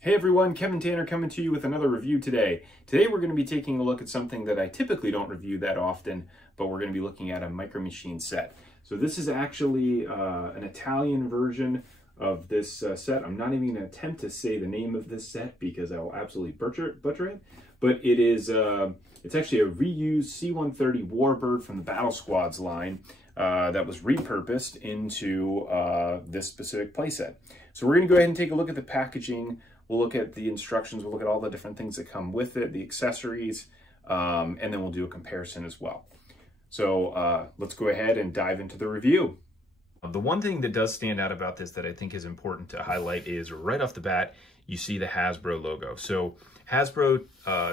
Hey everyone, Kevin Tanner coming to you with another review today. Today we're going to be taking a look at something that I typically don't review that often, but we're going to be looking at a Micro Machine set. So this is actually an Italian version of this set. I'm not even going to attempt to say the name of this set because I will absolutely butcher it. But it is it's actually a reused C-130 Warbird from the Battle Squads line that was repurposed into this specific playset. So we're going to go ahead and take a look at the packaging. We'll look at the instructions, we'll look at all the different things that come with it, the accessories, and then we'll do a comparison as well. So let's go ahead and dive into the review. The one thing that does stand out about this that I think is important to highlight is right off the bat, you see the Hasbro logo. So Hasbro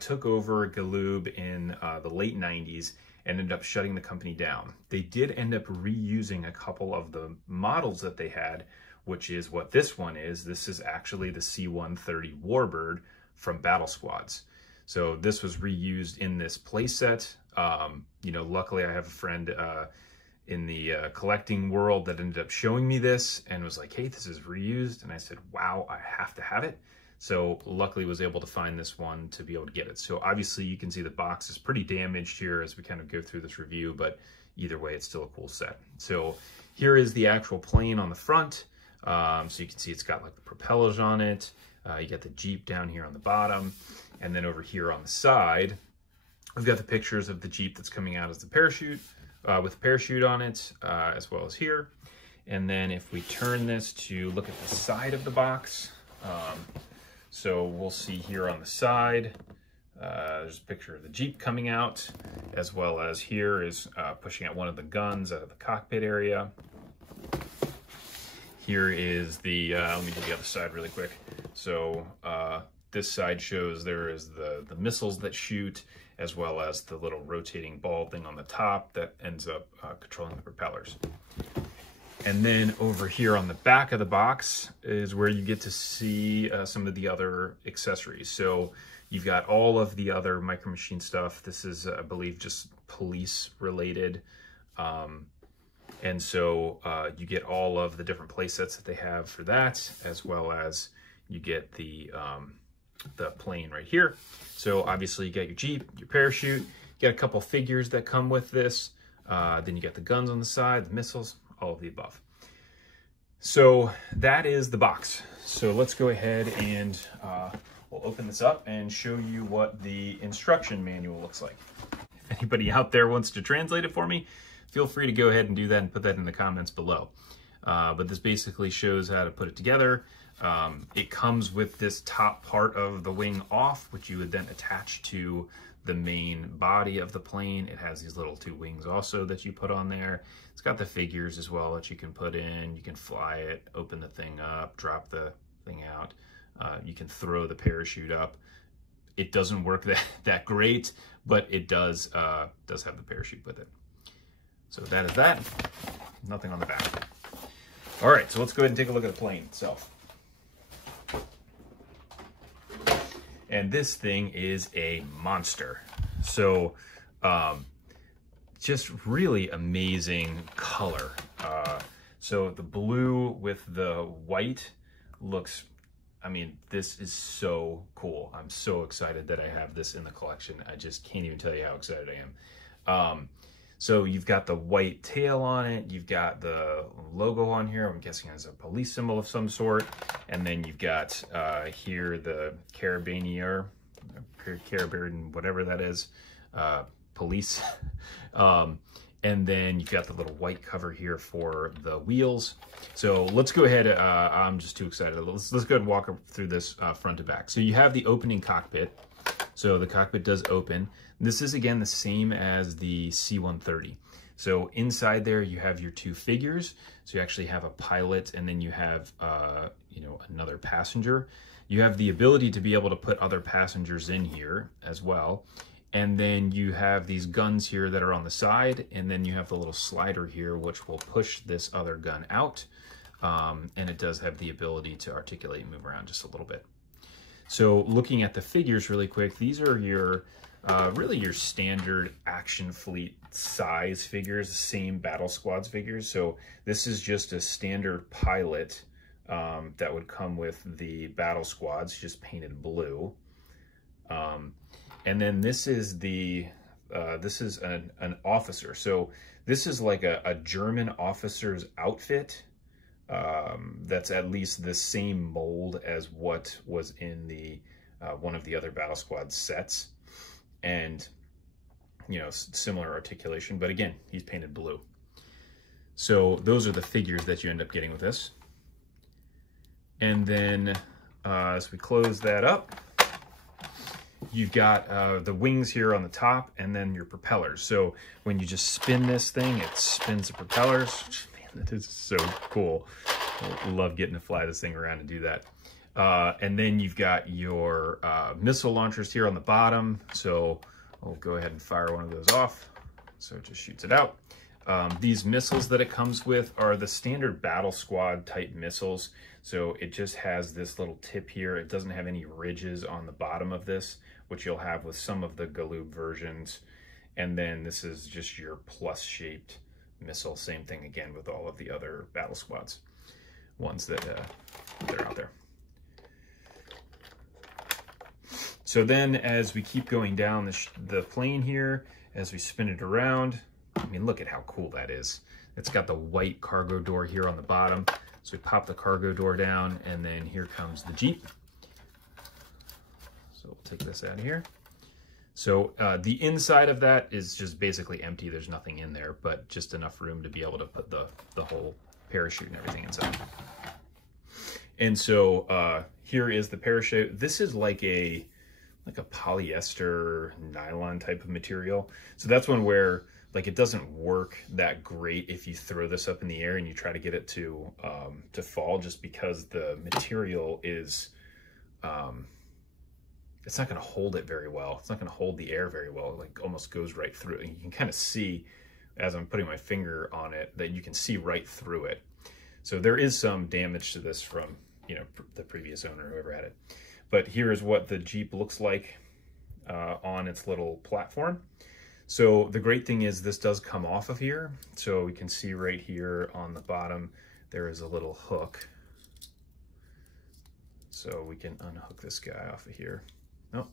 took over Galoob in the late 90s and ended up shutting the company down. They did end up reusing a couple of the models that they had, which is what this one is. This is actually the C-130 Warbird from Battle Squads. So this was reused in this playset. You know, luckily I have a friend in the collecting world that ended up showing me this and was like, hey, this is reused. And I said, wow, I have to have it. So luckily was able to find this one to be able to get it. So obviously you can see the box is pretty damaged here as we kind of go through this review, but either way, it's still a cool set. So here is the actual plane on the front. So you can see it's got like the propellers on it. You got the Jeep down here on the bottom. And then over here on the side, we've got the pictures of the Jeep that's coming out as the parachute, with a parachute on it, as well as here. And then if we turn this to look at the side of the box, so we'll see here on the side, there's a picture of the Jeep coming out, as well as here is pushing out one of the guns out of the cockpit area. Here is the, let me do the other side really quick. So this side shows there is the missiles that shoot, as well as the little rotating ball thing on the top that ends up controlling the propellers. And then over here on the back of the box is where you get to see some of the other accessories. So you've got all of the other Micro Machine stuff. This is, I believe, just police related. And so you get all of the different play sets that they have for that, as well as you get the plane right here. So obviously you got your Jeep, your parachute, you got a couple figures that come with this. Then you got the guns on the side, the missiles, all of the above. So that is the box. So let's go ahead and we'll open this up and show you what the instruction manual looks like. If anybody out there wants to translate it for me, feel free to go ahead and do that and put that in the comments below. But this basically shows how to put it together. It comes with this top part of the wing off, which you would then attach to the main body of the plane. It has these little two wings also that you put on there. It's got the figures as well that you can put in. You can fly it, open the thing up, drop the thing out. You can throw the parachute up. It doesn't work that great, but it does have the parachute with it. So that is that. Nothing on the back. All right, so let's go ahead and take a look at the plane itself. And this thing is a monster. So just really amazing color. So the blue with the white looks, I mean, this is so cool. I'm so excited that I have this in the collection. I just can't even tell you how excited I am. So you've got the white tail on it, you've got the logo on here, I'm guessing it's a police symbol of some sort, and then you've got here the Carabinieri, whatever that is, police. And then you've got the little white cover here for the wheels. So let's go ahead, I'm just too excited. Let's go ahead and walk through this front to back. So you have the opening cockpit. So the cockpit does open. This is, again, the same as the C-130. So inside there, you have your two figures. So you actually have a pilot, and then you have, you know, another passenger. You have the ability to be able to put other passengers in here as well. And then you have these guns here that are on the side, and then you have the little slider here, which will push this other gun out. And it does have the ability to articulate and move around just a little bit. So looking at the figures really quick, these are your really your standard action fleet size figures, same Battle Squads figures. So this is just a standard pilot that would come with the battle squads, just painted blue. And then this is the this is an officer. So this is like a German officer's outfit. That's at least the same mold as what was in the one of the other battle squad sets, and you know, similar articulation, but again, he's painted blue. So those are the figures that you end up getting with this. And then as we close that up, you've got the wings here on the top, and then your propellers. So when you just spin this thing, it spins the propellers. Man, that is so cool. I love getting to fly this thing around and do that. And then you've got your missile launchers here on the bottom. So we'll go ahead and fire one of those off. So it just shoots it out. These missiles that it comes with are the standard battle squad type missiles. So it just has this little tip here. It doesn't have any ridges on the bottom of this, which you'll have with some of the Galoob versions. And then this is just your plus shaped missile. Same thing again with all of the other battle squads, ones that are out there. So then as we keep going down the plane here, as we spin it around, I mean, look at how cool that is. It's got the white cargo door here on the bottom. So we pop the cargo door down, and then here comes the Jeep. So we'll take this out of here. So the inside of that is just basically empty. There's nothing in there, but just enough room to be able to put the whole parachute and everything inside. And so here is the parachute. This is like a polyester nylon type of material. So that's one where like it doesn't work that great if you throw this up in the air and you try to get it to fall, just because the material is it's not going to hold it very well. It's not going to hold the air very well. It like almost goes right through it. And you can kind of see as I'm putting my finger on it that you can see right through it. So there is some damage to this from, you know, the previous owner, whoever had it. But here's what the Jeep looks like on its little platform. So the great thing is this does come off of here. So we can see right here on the bottom, there is a little hook. So we can unhook this guy off of here. Nope.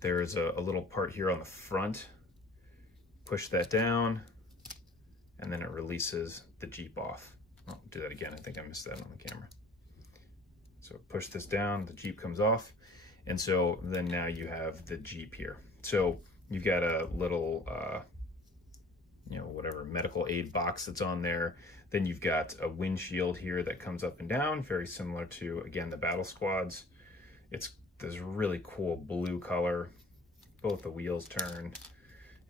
There's a little part here on the front. Push that down, and then it releases the Jeep off. I'll do that again. I think I missed that on the camera. So push this down, the Jeep comes off. And so then now you have the Jeep here. So you've got a little, you know, whatever medical aid box that's on there. Then you've got a windshield here that comes up and down, very similar to, again, the battle squads. It's this really cool blue color. Both the wheels turn.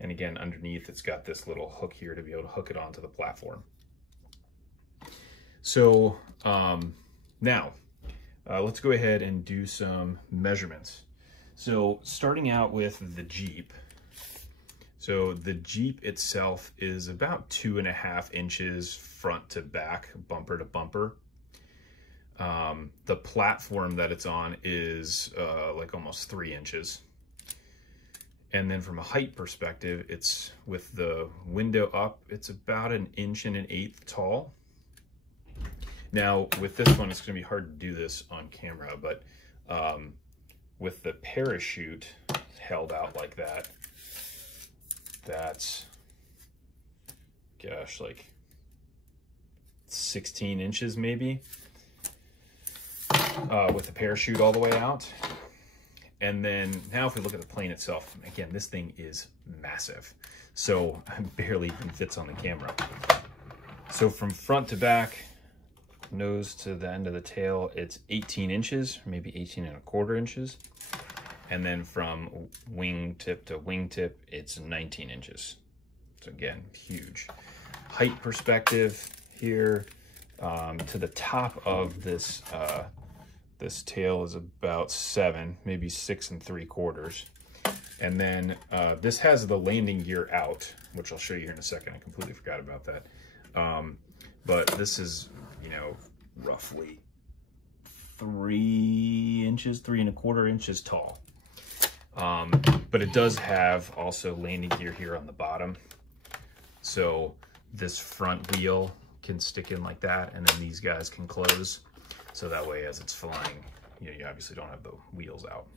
And again, underneath, it's got this little hook here to be able to hook it onto the platform. So now, let's go ahead and do some measurements. So starting out with the Jeep. So the Jeep itself is about 2.5 inches front to back, bumper to bumper. The platform that it's on is like almost 3 inches. And then from a height perspective, it's with the window up, it's about 1 1/8 inches tall. Now with this one, it's gonna be hard to do this on camera, but with the parachute held out like that, that's, gosh, like 16 inches maybe, with the parachute all the way out. And then now if we look at the plane itself, again, this thing is massive. So it barely even fits on the camera. So from front to back, nose to the end of the tail, it's 18 inches, maybe 18.25 inches. And then from wingtip to wingtip, it's 19 inches. So again, huge. Height perspective here, to the top of this this tail is about 7, maybe 6 3/4. And then this has the landing gear out, which I'll show you here in a second. I completely forgot about that. But this is, you know, roughly 3 inches, 3.25 inches tall. But it does have also landing gear here on the bottom. So this front wheel can stick in like that, and then these guys can close. So that way, as it's flying, you know, you obviously don't have the wheels out.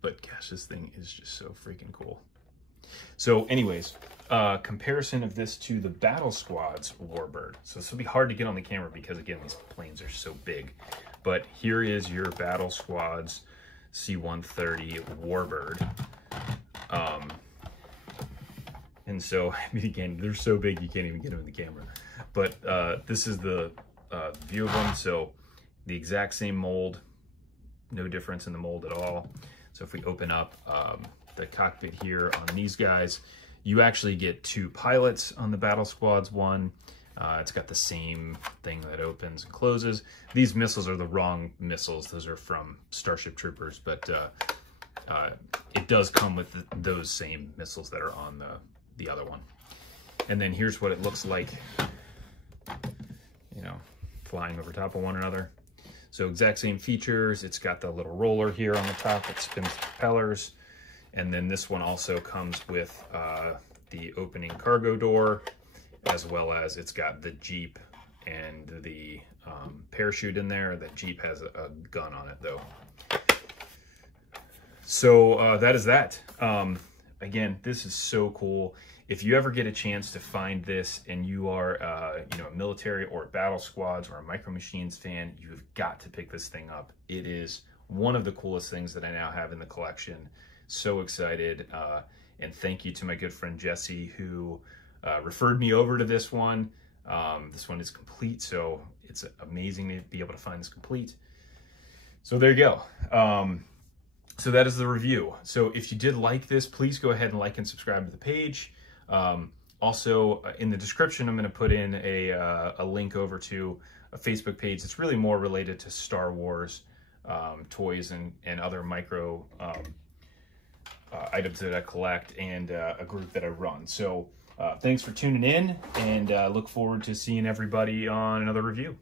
But gosh, this thing is just so freaking cool. So anyways, comparison of this to the Battle Squad's Warbird. So this will be hard to get on the camera because, again, these planes are so big. But here is your Battle Squad's C-130 Warbird. And so, I mean, again, they're so big you can't even get them in the camera. But this is the view of them. So the exact same mold, no difference in the mold at all. So if we open up the cockpit here on these guys, you actually get 2 pilots on the Battle Squad's one. It's got the same thing that opens and closes. These missiles are the wrong missiles. Those are from Starship Troopers, but it does come with those same missiles that are on the other one. And then here's what it looks like, you know, flying over top of one another. So exact same features. It's got the little roller here on the top that spins the propellers. And then this one also comes with the opening cargo door, as well as it's got the Jeep and the parachute in there. The Jeep has a gun on it though. So that is that. Again, this is so cool. If you ever get a chance to find this and you are, you know, a military or a Battle Squads or a Micro Machines fan, you've got to pick this thing up. It is one of the coolest things that I now have in the collection. So excited. And thank you to my good friend Jesse, who referred me over to this one. This one is complete, so it's amazing to be able to find this complete. So there you go. So that is the review. So if you did like this, please go ahead and like and subscribe to the page. Also, in the description, I'm going to put in a link over to a Facebook page that's really more related to Star Wars toys and other micro items that I collect, and a group that I run. So thanks for tuning in, and look forward to seeing everybody on another review.